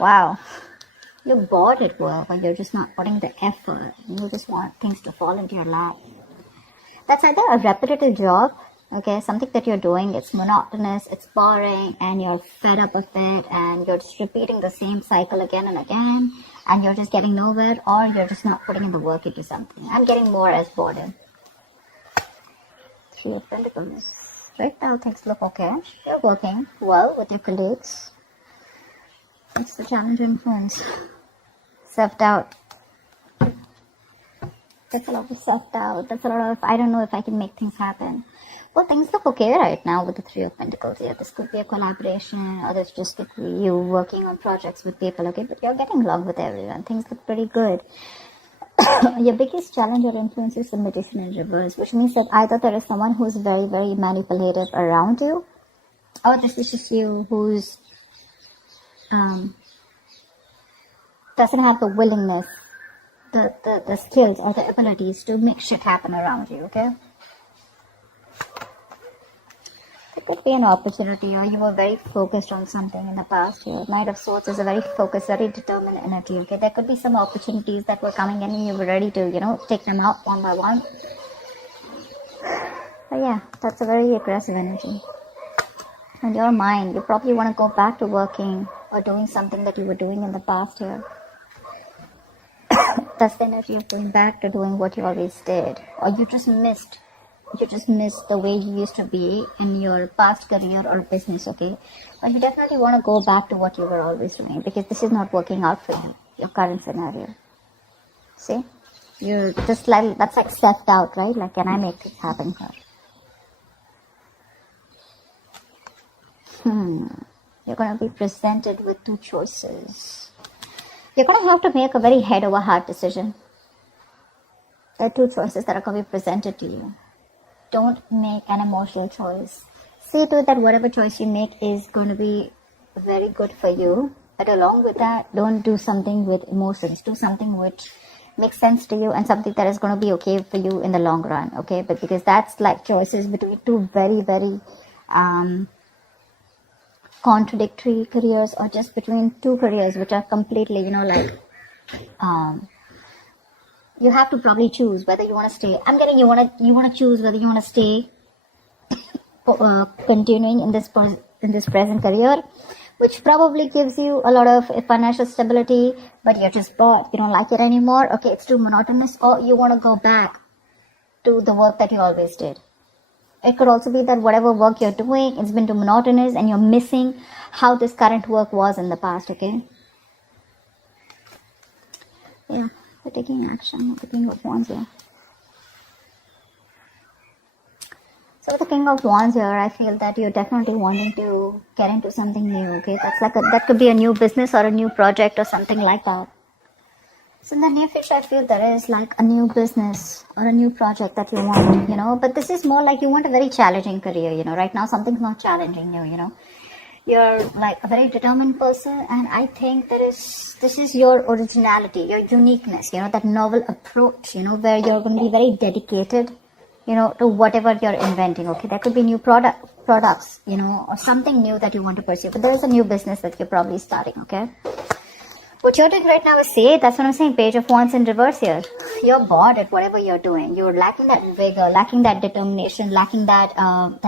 Wow. You're bored at work, or you're just not putting the effort. You just want things to fall into your lap. That's either a repetitive job, okay, something that you're doing, it's monotonous, it's boring, and you're fed up of it, and you're just repeating the same cycle again and again, and you're just getting nowhere, or you're just not putting in the work into something. I'm getting more as boredom. Three of Pentacles. Right now, things look okay. You're working well with your colleagues. What's the challenge influence? Self-doubt. That's a lot of self-doubt. That's a lot of, I don't know if I can make things happen. Well, things look okay right now with the Three of Pentacles. Yeah, this could be a collaboration, or this just could be you working on projects with people, okay? But you're getting along with everyone. Things look pretty good. Your biggest challenge or influence is the Magician in reverse, which means that either there is someone who's very, very manipulative around you, or this is just you who's doesn't have the willingness, the skills or the abilities to make shit happen around you, okay? There could be an opportunity, or you were very focused on something in the past here. Knight of Swords is a very focused, very determined energy, okay? There could be some opportunities that were coming in and you were ready to, take them out one by one. But yeah, that's a very aggressive energy. In your mind, you probably want to go back to working or doing something that you were doing in the past here. That's the energy of going back to doing what you always did. Or you just missed the way you used to be in your past career or business, okay? But you definitely want to go back to what you were always doing, because this is not working out for you, your current scenario. See? You're just like, that's like self-doubt, right? Like, can I make this happen here? You're going to be presented with two choices. You're going to have to make a very head over heart decision. There are two choices that are going to be presented to you. Don't make an emotional choice. See to it that whatever choice you make is going to be very good for you. But along with that, don't do something with emotions. Do something which makes sense to you and something that is going to be okay for you in the long run. Okay, but because that's like choices between two very, very contradictory careers, or just between two careers which are completely, you have to probably choose whether you want to stay. I'm getting you want to choose whether you want to stay continuing in this present career, which probably gives you a lot of financial stability, but you're just bored. You don't like it anymore. Okay, it's too monotonous, or you want to go back to the work that you always did. It could also be that whatever work you're doing, it's been too monotonous and you're missing how this current work was in the past, okay? Yeah, we're taking action with the King of Wands here. So with the King of Wands here, I feel that you're definitely wanting to get into something new, okay? That's like that could be a new business or a new project or something like that. So in the near future, I feel there is like a new business or a new project that you want, but this is more like you want a very challenging career, right now something's not challenging you, You're like a very determined person, and I think this is your originality, your uniqueness, that novel approach, where you're going to be very dedicated, to whatever you're inventing, okay? There could be new products, or something new that you want to pursue, but there is a new business that you're probably starting, okay? What you're doing right now is that's what I'm saying, Page of Wands in reverse here. You're bored at whatever you're doing. You're lacking that vigor, lacking that determination, lacking that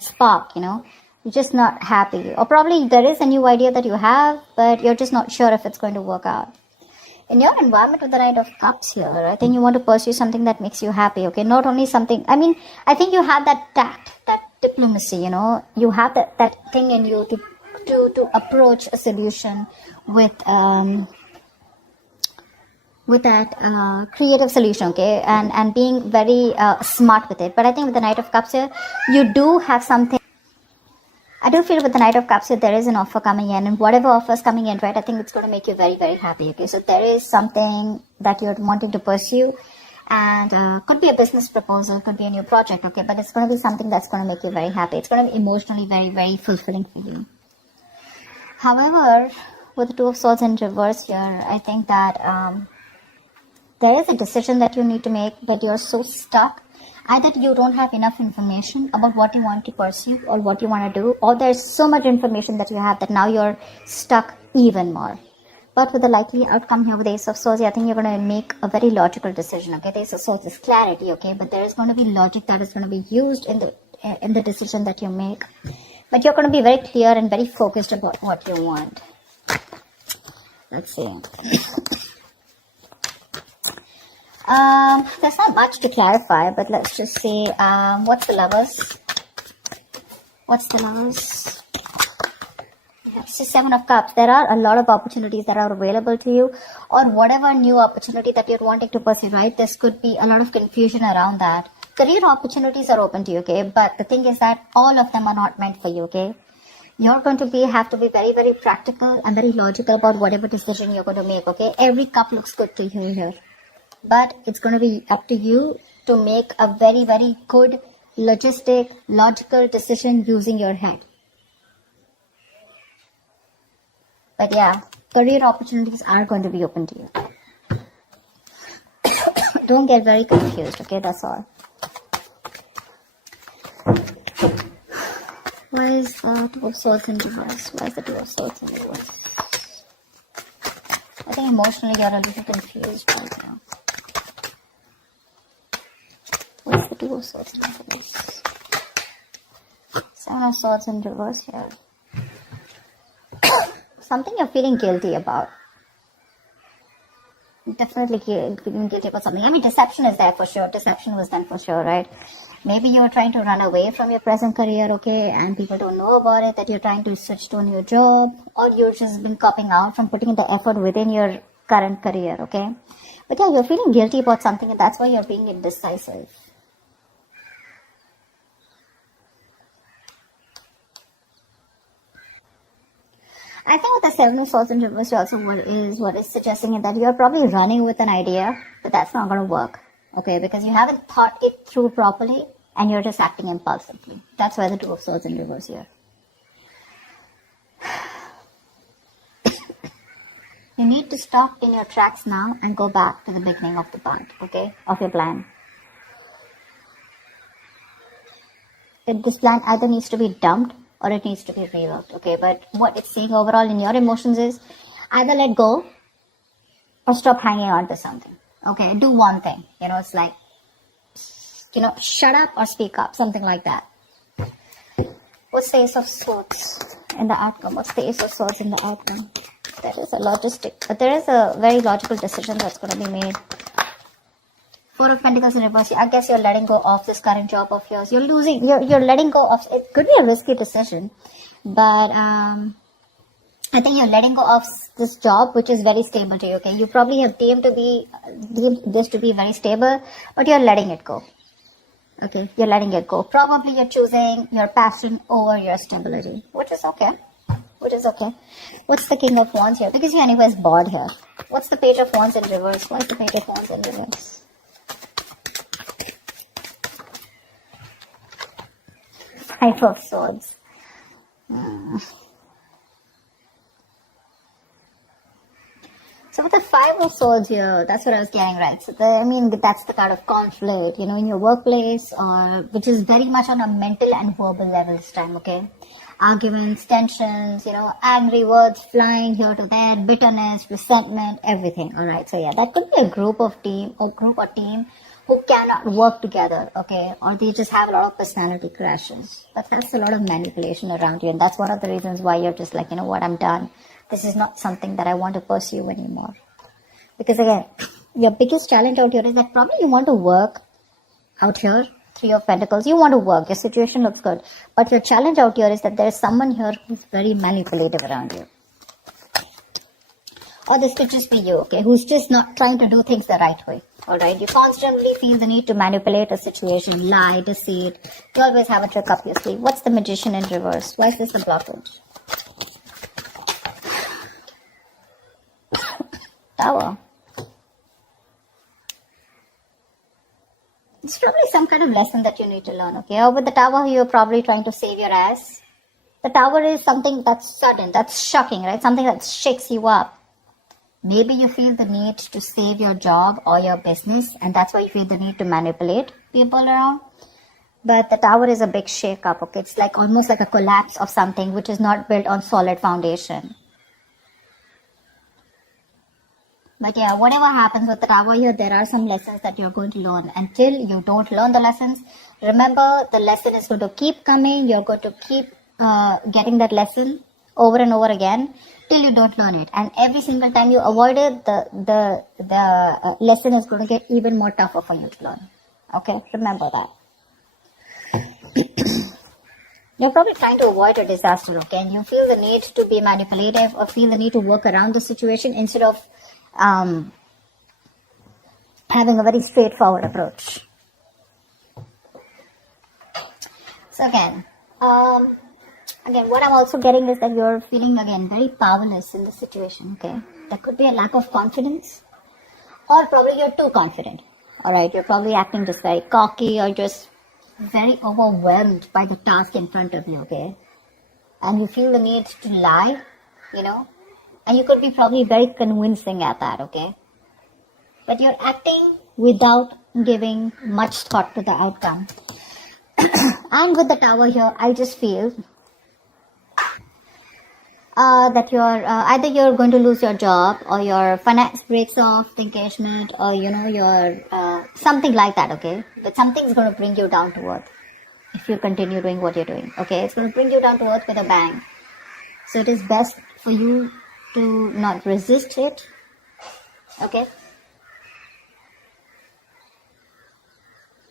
spark, You're just not happy. Or probably there is a new idea that you have, but you're just not sure if it's going to work out. In your environment with the Knight of Cups here, I think you want to pursue something that makes you happy, okay? Not only something, I think you have that tact, that diplomacy, You have that thing in you to approach a solution with that creative solution, okay, and being very smart with it. But I think with the Knight of Cups here, you do have something. I do feel with the Knight of Cups here, there is an offer coming in, and whatever offer is coming in, right, I think it's going to make you very, very happy, okay? So there is something that you're wanting to pursue, and could be a business proposal, could be a new project, okay, but it's going to be something that's going to make you very happy. It's going to be emotionally very, very fulfilling for you. However, with the Two of Swords in reverse here, I think that there is a decision that you need to make, but you're so stuck. Either you don't have enough information about what you want to pursue or what you want to do, or there's so much information that you have that now you're stuck even more. But with the likely outcome here with the Ace of Swords, I think you're going to make a very logical decision, okay? The Ace of Swords is clarity, okay? But there is going to be logic that is going to be used in the decision that you make. But you're going to be very clear and very focused about what you want. Let's see. There's not much to clarify, but let's just see. What's the Lovers? What's the Lovers? It's the Seven of Cups. There are a lot of opportunities that are available to you, or whatever new opportunity that you're wanting to pursue, right? There could be a lot of confusion around that. Career opportunities are open to you, okay? But the thing is that all of them are not meant for you, okay? You're going to have to be very, very practical and very logical about whatever decision you're going to make, okay? Every cup looks good to you here. But it's going to be up to you to make a very, very good, logical decision using your head. But yeah, career opportunities are going to be open to you. Don't get very confused, okay? That's all. Why is the Two of Swords in reverse? Why is the Two of Swords in reverse? I think emotionally you're a little confused right now. What's the Two of Swords in reverse? Seven of Swords in reverse here. Something you're feeling guilty about. Definitely feeling guilty about something. I mean, deception is there for sure. Deception was done for sure, right? Maybe you're trying to run away from your present career, okay, and people don't know about it, that you're trying to switch to a new job, or you've just been copping out from putting in the effort within your current career, okay? But yeah, you're feeling guilty about something, and that's why you're being indecisive. I think with the Seven of Swords in reverse also what is suggesting is that you're probably running with an idea, but that's not going to work, okay? Because you haven't thought it through properly and you're just acting impulsively. That's why the Two of Swords in reverse here. You need to stop in your tracks now and go back to the beginning of the part, okay? Of your plan. This plan either needs to be dumped or it needs to be reworked, okay? But what it's saying overall in your emotions is either let go or stop hanging on to something, okay? Do one thing, it's like, shut up or speak up, something like that. What's the Ace of Swords in the outcome? What's the Ace of Swords in the outcome? There is a logistic, but there is a very logical decision that's going to be made. Four of Pentacles in reverse. I guess you're letting go of this current job of yours. You're letting go of, it could be a risky decision, but I think you're letting go of this job, which is very stable to you, okay? You probably have deemed this to be very stable, but you're letting it go, okay? You're letting it go. Probably you're choosing your passion over your stability, which is okay. What's the King of Wands here? Because you're anyways bored here. What's the Page of Wands in reverse? What's the Page of Wands in reverse? Five of Swords. So with the Five of Swords here, that's what I was getting, right? So that's the kind of conflict, in your workplace, or which is very much on a mental and verbal level this time, okay? Arguments, tensions, angry words flying here to there, bitterness, resentment, everything, alright? So yeah, that could be a group or team who cannot work together, okay? Or they just have a lot of personality crashes. But that's a lot of manipulation around you, and that's one of the reasons why you're just like, what, I'm done. This is not something that I want to pursue anymore. Because again, your biggest challenge out here is that probably you want to work out here. Three of Pentacles, you want to work, your situation looks good. But your challenge out here is that there is someone here who's very manipulative around you. Or this could just be you, okay, who's just not trying to do things the right way. Alright, you constantly feel the need to manipulate a situation, lie, deceit. You always have a trick up your sleeve. What's the Magician in reverse? Why is this a blockage? Tower. It's probably some kind of lesson that you need to learn, okay? Or with the Tower, you're probably trying to save your ass. The Tower is something that's sudden, that's shocking, right? Something that shakes you up. Maybe you feel the need to save your job or your business, and that's why you feel the need to manipulate people around. But the Tower is a big shake-up, okay? It's like almost like a collapse of something which is not built on solid foundation. But yeah, whatever happens with the tower here, there are some lessons that you're going to learn. Until you don't learn the lessons, remember the lesson is going to keep coming. You're going to keep getting that lesson over and over again till you don't learn it. And every single time you avoid it, the lesson is going to get even more tougher for you to learn. Okay, remember that. You're probably trying to avoid a disaster, okay? And you feel the need to be manipulative or feel the need to work around the situation instead of having a very straightforward approach. So again, what I'm also getting is that you're feeling again very powerless in the situation, okay? There could be a lack of confidence, or probably you're too confident. Alright, you're probably acting just very cocky or just very overwhelmed by the task in front of you, okay? And you feel the need to lie, and you could be probably very convincing at that, okay? But you're acting without giving much thought to the outcome. And with the tower here, I just feel that either you're going to lose your job, or your finance breaks off, the engagement, or your something like that, okay? But something's going to bring you down to earth if you continue doing what you're doing, okay? It's going to bring you down to earth with a bang. So it is best for you to not resist it, okay?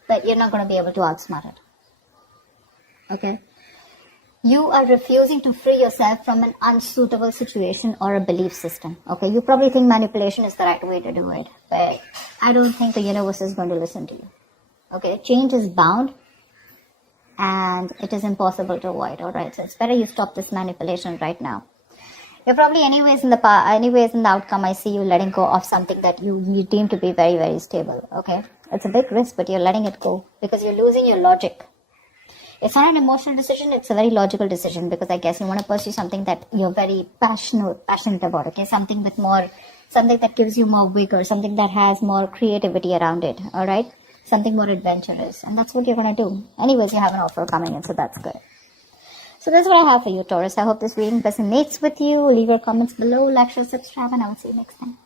But you're not going to be able to outsmart it, okay? You are refusing to free yourself from an unsuitable situation or a belief system. Okay, you probably think manipulation is the right way to do it, but I don't think the universe is going to listen to you. Okay, change is bound and it is impossible to avoid. Alright, so it's better you stop this manipulation right now. You're probably anyways in the outcome, I see you letting go of something that you deem to be very, very stable. Okay, it's a big risk, but you're letting it go because you're losing your logic. It's not an emotional decision, it's a very logical decision, because I guess you want to pursue something that you're very passionate about, okay? Something that gives you more vigor, something that has more creativity around it, alright? Something more adventurous, and that's what you're going to do. Anyways, you have an offer coming in, so that's good. So that's what I have for you, Taurus. I hope this reading resonates with you. Leave your comments below, like, share, subscribe, and I will see you next time.